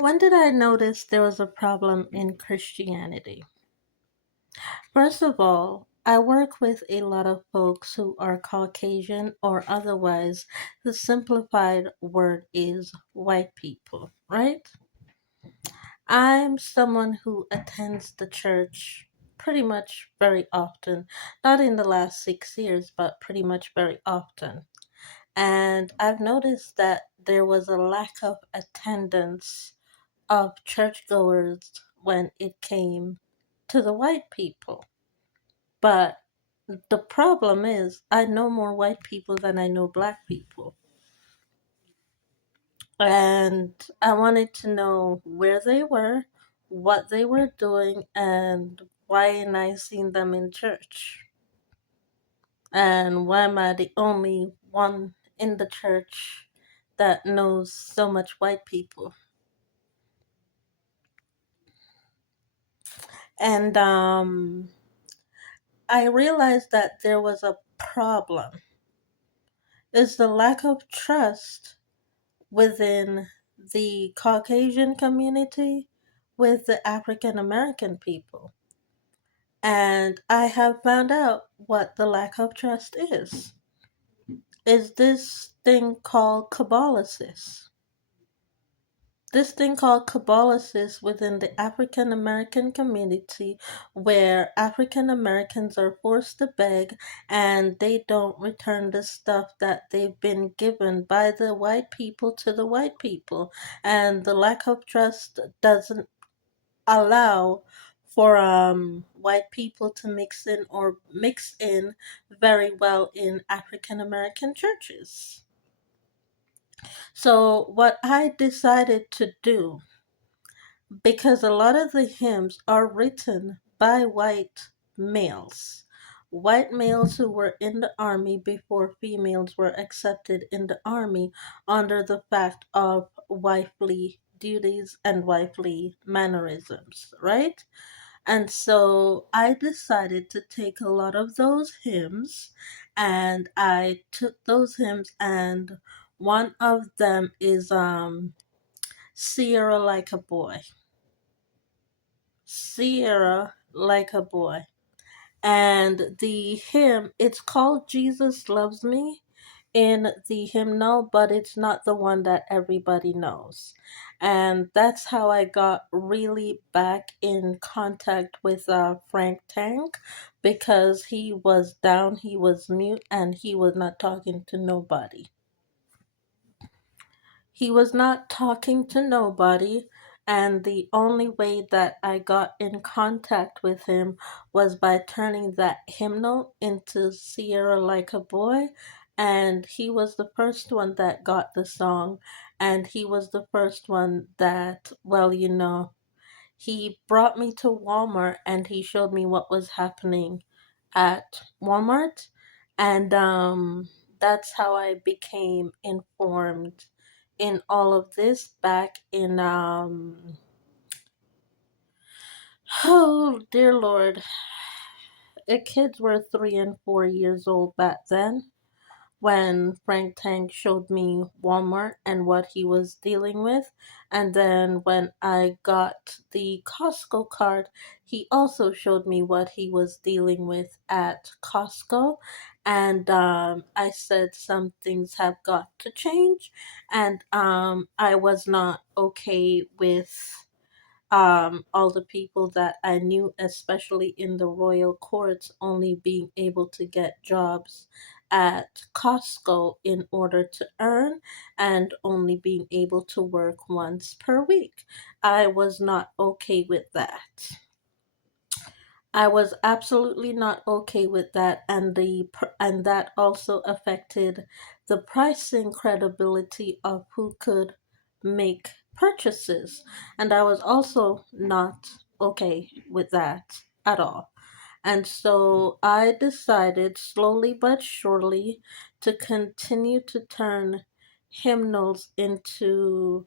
When did I notice there was a problem in Christianity? First of all, I work with a lot of folks who are Caucasian or otherwise, the simplified word is white people, right? I'm someone who attends the church pretty much very often, not in the last 6 years, but pretty much very often. And I've noticed that there was a lack of attendance of churchgoers when it came to the white people. But the problem is, I know more white people than I know black people. And I wanted to know where they were, what they were doing, and why am I seeing them in church? And why am I the only one in the church that knows so much white people? And I realized that there was a problem. Is the lack of trust within the Caucasian community with the African American people. And I have found out what the lack of trust is this thing called Cabalisis. This thing called Cabalisis within the African American community, where African Americans are forced to beg and they don't return the stuff that they've been given by the white people to the white people. And the lack of trust doesn't allow for white people to mix in very well in African American churches. So what I decided to do, because a lot of the hymns are written by white males who were in the army before females were accepted in the army under the fact of wifely duties and wifely mannerisms, right? And so I decided to take a lot of those hymns and I took those hymns, and one of them is Sierra Like a Boy. Sierra Like a Boy. And the hymn, it's called Jesus Loves Me in the hymnal, but it's not the one that everybody knows. And that's how I got really back in contact with Frank Tank, because he was down, he was mute, and he was not talking to nobody. He was not talking to nobody, and the only way that I got in contact with him was by turning that hymnal into Sierra Like a Boy. And he was the first one that got the song, and he was the first one that, well, he brought me to Walmart and he showed me what was happening at Walmart. And that's how I became informed in all of this back in oh dear lord, the kids were 3 and 4 years old back then when Frank Tank showed me Walmart and what he was dealing with. And then when I got the Costco card, he also showed me what he was dealing with at Costco. And I said some things have got to change. And I was not okay with all the people that I knew, especially in the royal courts, only being able to get jobs at Costco in order to earn and only being able to work once per week. I was not okay with that. I was absolutely not okay with that, and and that also affected the pricing credibility of who could make purchases, and I was also not okay with that at all. And so I decided slowly but surely to continue to turn hymnals into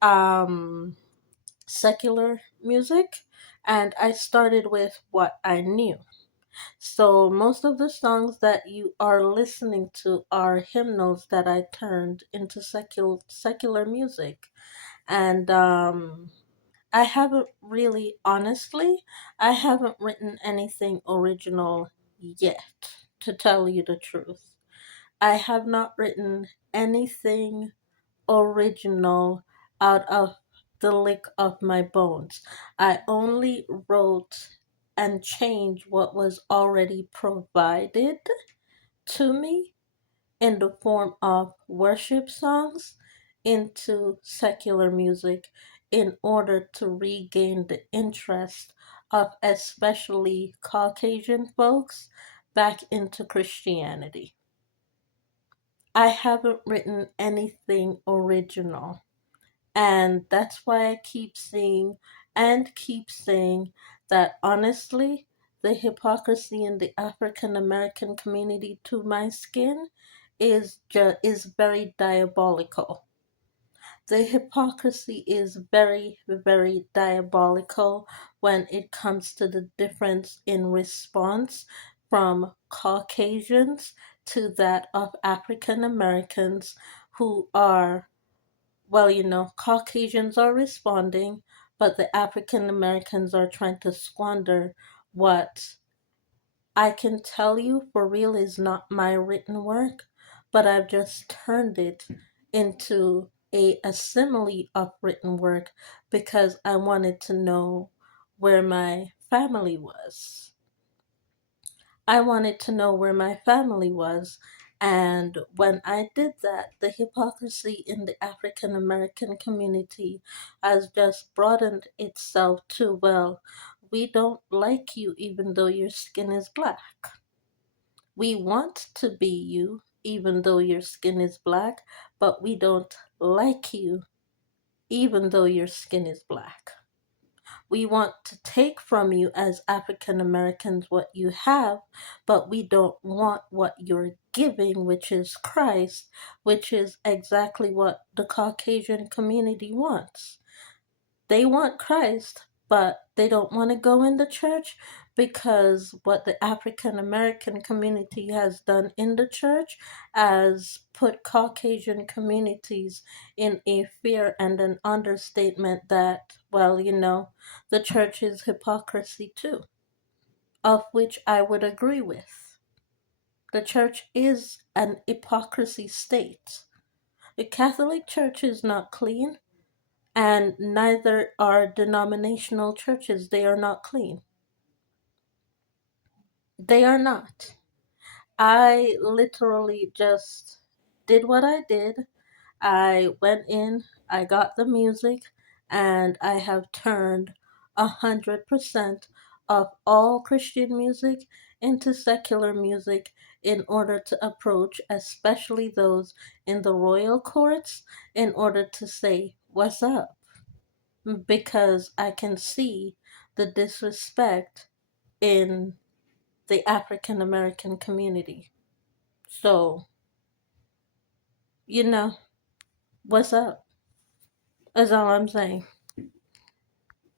um secular music, and I started with what I knew. So most of the songs that you are listening to are hymnals that I turned into secular music. And I haven't really, honestly, I haven't written anything original yet, to tell you the truth. I have not written anything original out of the lick of my bones. I only wrote and changed what was already provided to me in the form of worship songs into secular music in order to regain the interest of especially Caucasian folks back into Christianity. I haven't written anything original. And that's why I keep seeing and keep saying that honestly, the hypocrisy in the African American community to my skin is very diabolical. The hypocrisy is very, very diabolical when it comes to the difference in response from Caucasians to that of African Americans who are, well, Caucasians are responding, but the African Americans are trying to squander what I can tell you for real is not my written work, but I've just turned it into a simile of written work because I wanted to know where my family was. I wanted to know where my family was. And when I did that, the hypocrisy in the African American community has just broadened itself to, well, we don't like you even though your skin is black. We want to be you even though your skin is black, but we don't like you even though your skin is black. We want to take from you as African Americans what you have, but we don't want what you're giving, which is Christ, which is exactly what the Caucasian community wants. They want Christ, but they don't want to go in the church because what the African American community has done in the church has put Caucasian communities in a fear and an understatement that, well, the church is hypocrisy too, of which I would agree with. The church is an hypocrisy state. The Catholic Church is not clean, and neither are denominational churches. They are not clean. They are not. I literally just did what I did. I went in, I got the music, and I have turned 100% of all Christian music into secular music in order to approach, especially those in the royal courts, in order to say, "What's up?" Because I can see the disrespect in the African American community. So, you know, what's up? That's all I'm saying.